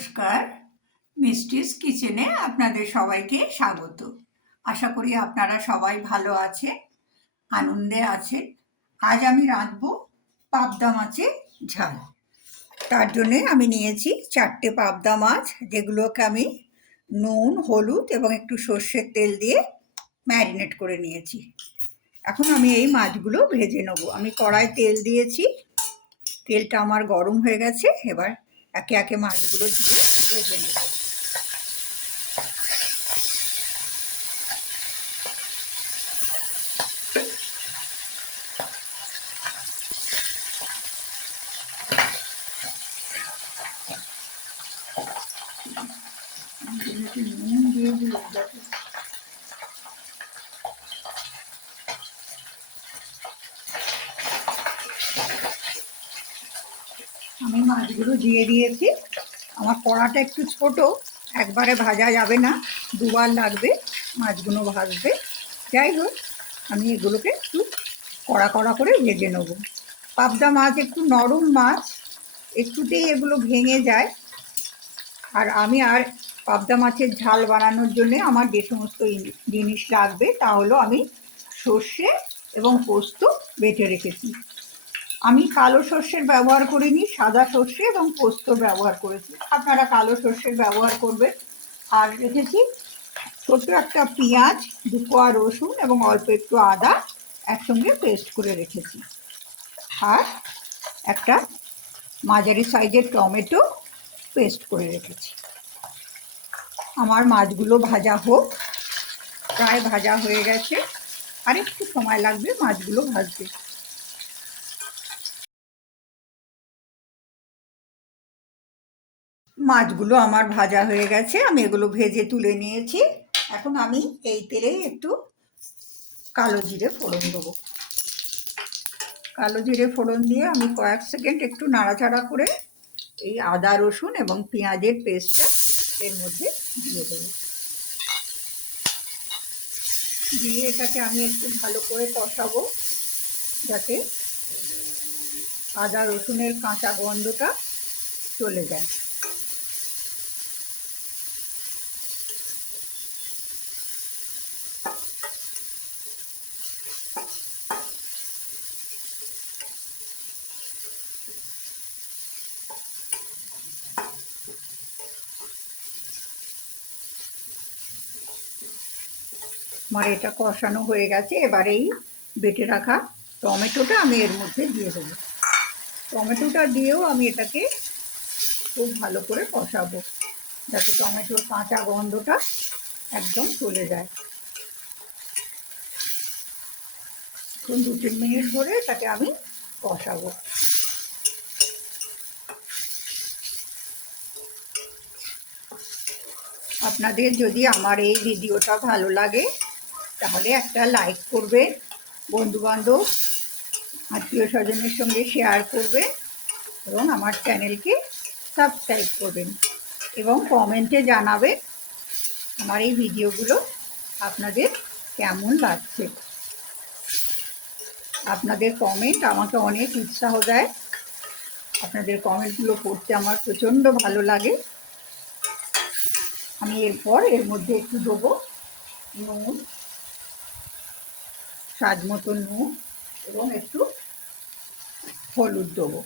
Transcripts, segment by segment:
নমস্কার। মিষ্টিস কিচেনে আপনাদের সবাইকে স্বাগত। আশা করি আপনারা সবাই ভালো আছেন, আনন্দে আছেন। আজ আমি রাঁধবো পাবদা মাছের ঝাল। তার জন্যে আমি নিয়েছি 4টে পাবদা মাছ, যেগুলোকে আমি নুন, হলুদ এবং একটু সর্ষের তেল দিয়ে ম্যারিনেট করে নিয়েছি। এখন আমি এই মাছগুলো ভেজে নেবো। আমি কড়ায় তেল দিয়েছি, তেলটা আমার গরম হয়ে গেছে। এবার একে একে মাছগুলো দিয়ে ভেজে নেব। নুন দিয়ে দিই যাতে আমি মাছগুলো দিয়ে দিয়েছি। আমার কড়াটা একটু ছোট, একবারে ভাজা যাবে না, দুবার লাগবে মাছগুলো ভাজতে। যাই হোক, আমি এগুলোকে একটু কড়া কড়া করে ভেজে নেব। পাবদা মাছ একটু নরম মাছ, একটুতেই এগুলো ভেঙে যায়। আর পাবদা মাছের ঝাল বানানোর জন্য আমার যে সমস্ত জিনিস লাগবে তা হলো, আমি সর্ষে এবং পোস্ত বেটে রেখেছি। আমি কালো সর্ষের ব্যবহার করিনি, সাদা সর্ষে এবং পোস্ত ব্যবহার করেছি। আপনারা কালো সর্ষের ব্যবহার করবেন। আর রেখেছি ছোট্ট একটা পেঁয়াজ, 2 কোয়া রসুন এবং অল্প একটু আদা একসঙ্গে পেস্ট করে রেখেছি। আর একটা মাঝারি সাইজের টমেটো পেস্ট করে রেখেছি। আমার মাছগুলো ভাজা হোক, প্রায় ভাজা হয়ে গেছে, আর একটু সময় লাগবে মাছগুলো ভাজতে। মাছগুলো আমার ভাজা হয়ে গেছে, আমি এগুলো ভেজে তুলে নিয়েছি। এখন আমি এই তেলে একটু কালো জিরে ফোড়ন দেবো। কালো জিরে ফোড়ন দিয়ে আমি কয়েক সেকেন্ড একটু নাড়াচাড়া করে এই আদা, রসুন এবং পেঁয়াজের পেস্টটা এর মধ্যে দিয়ে দেবো। দিয়ে এটাকে আমি একটু ভালো করে কষাবো, যাতে আদা রসুনের কাঁচা গন্ধটা চলে যায়। আমার এটা কষানো হয়ে গেছে। এবার এই বেটে রাখা টমেটোটা আমি এর মধ্যে দিয়ে দেবো। টমেটোটা দিয়েও আমি এটাকে খুব ভালো করে কষাবো, যাতে টমেটোর কাঁচা গন্ধটা একদম চলে যায়। এখন 2-3 মিনিট ধরে এটাকে আমি কষাবো। আপনাদের যদি আমার এই ভিডিওটা ভালো লাগে তাহলে একটা লাইক করবেন, বন্ধুবান্ধব আত্মীয় স্বজনের সঙ্গে শেয়ার করবেন এবং আমার চ্যানেলকে সাবস্ক্রাইব করবেন এবং কমেন্টে জানাবেন আমার এই ভিডিওগুলো আপনাদের কেমন লাগছে। আপনাদের কমেন্ট আমাকে অনেক উৎসাহ দেয়। আপনাদের কমেন্টগুলো পড়তে আমার প্রচণ্ড ভালো লাগে। আমি এরপর এর মধ্যে একটু দেবো নুন, স্বাদ মতো নুন, এবং একটু হলুদ দেবো।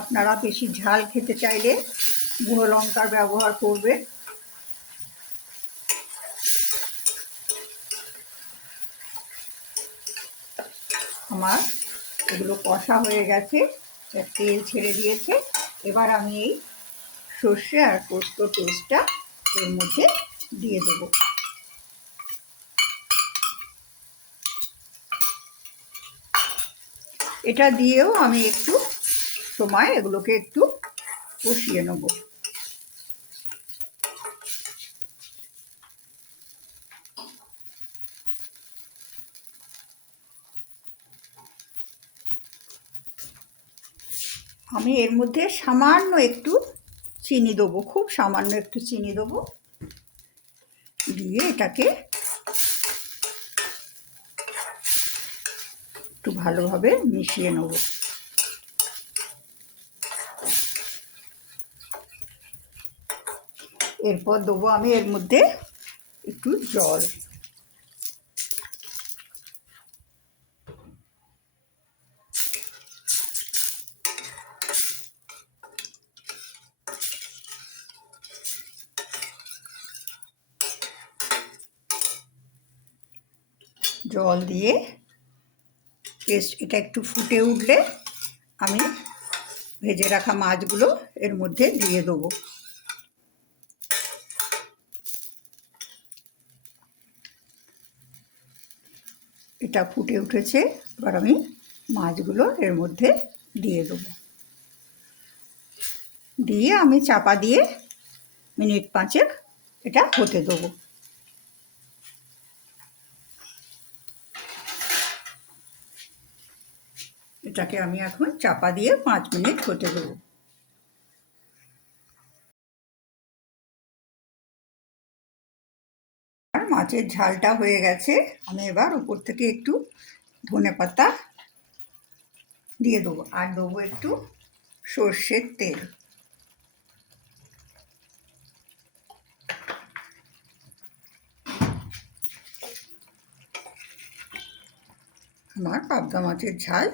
আপনারা বেশি ঝাল খেতে চাইলে গুঁড়ো লঙ্কার ব্যবহার করবেন। আমার এগুলো কষা হয়ে গেছে, তেল ছেড়ে দিয়েছে। এবার আমি এই সর্ষে আর পোস্ত পেস্টটা এর মধ্যে দিয়ে দেবো। এটা দিয়েও আমি একটু সময় এগুলোকে একটু কষিয়ে নেব। আমি এর মধ্যে সামান্য একটু চিনি দেবো, খুব সামান্য একটু চিনি দেবো। দিয়ে এটাকে একটু ভালোভাবে মিশিয়ে নেব। এরপর দেবো আমি এর মধ্যে একটু জল। জল দিয়ে এটা একটু ফুটে উঠলে আমি ভেজে রাখা মাছগুলো এর মধ্যে দিয়ে দেবো। এটা ফুটে উঠেছে, এবার আমি মাছগুলো এর মধ্যে দিয়ে দেবো। দিয়ে আমি চাপা দিয়ে মিনিট 5 এটা হতে দেবো। এটাকে আমি এখন চাপা দিয়ে 5 মিনিট হতে দেবো। আর মাছের ঝালটা হয়ে গেছে, আমি এবার উপর থেকে একটু ধনেপাতা দিয়ে দেবো আর দেবো একটু সর্ষের তেল। আমার পাবদা মাছের ঝাল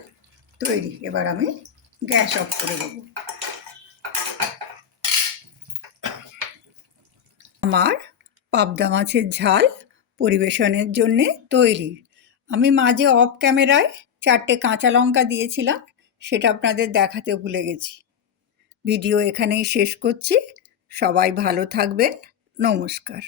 তৈরি। এবার আমি গ্যাস অফ করে দেবো। আমার পাবদা মাছের ঝাল পরিবেশনের জন্যে তৈরি। আমি মাঝে অফ ক্যামেরায় 4টে কাঁচা লঙ্কা দিয়েছিলাম, সেটা আপনাদের দেখাতে ভুলে গেছি। ভিডিও এখানেই শেষ করছি। সবাই ভালো থাকবেন। নমস্কার।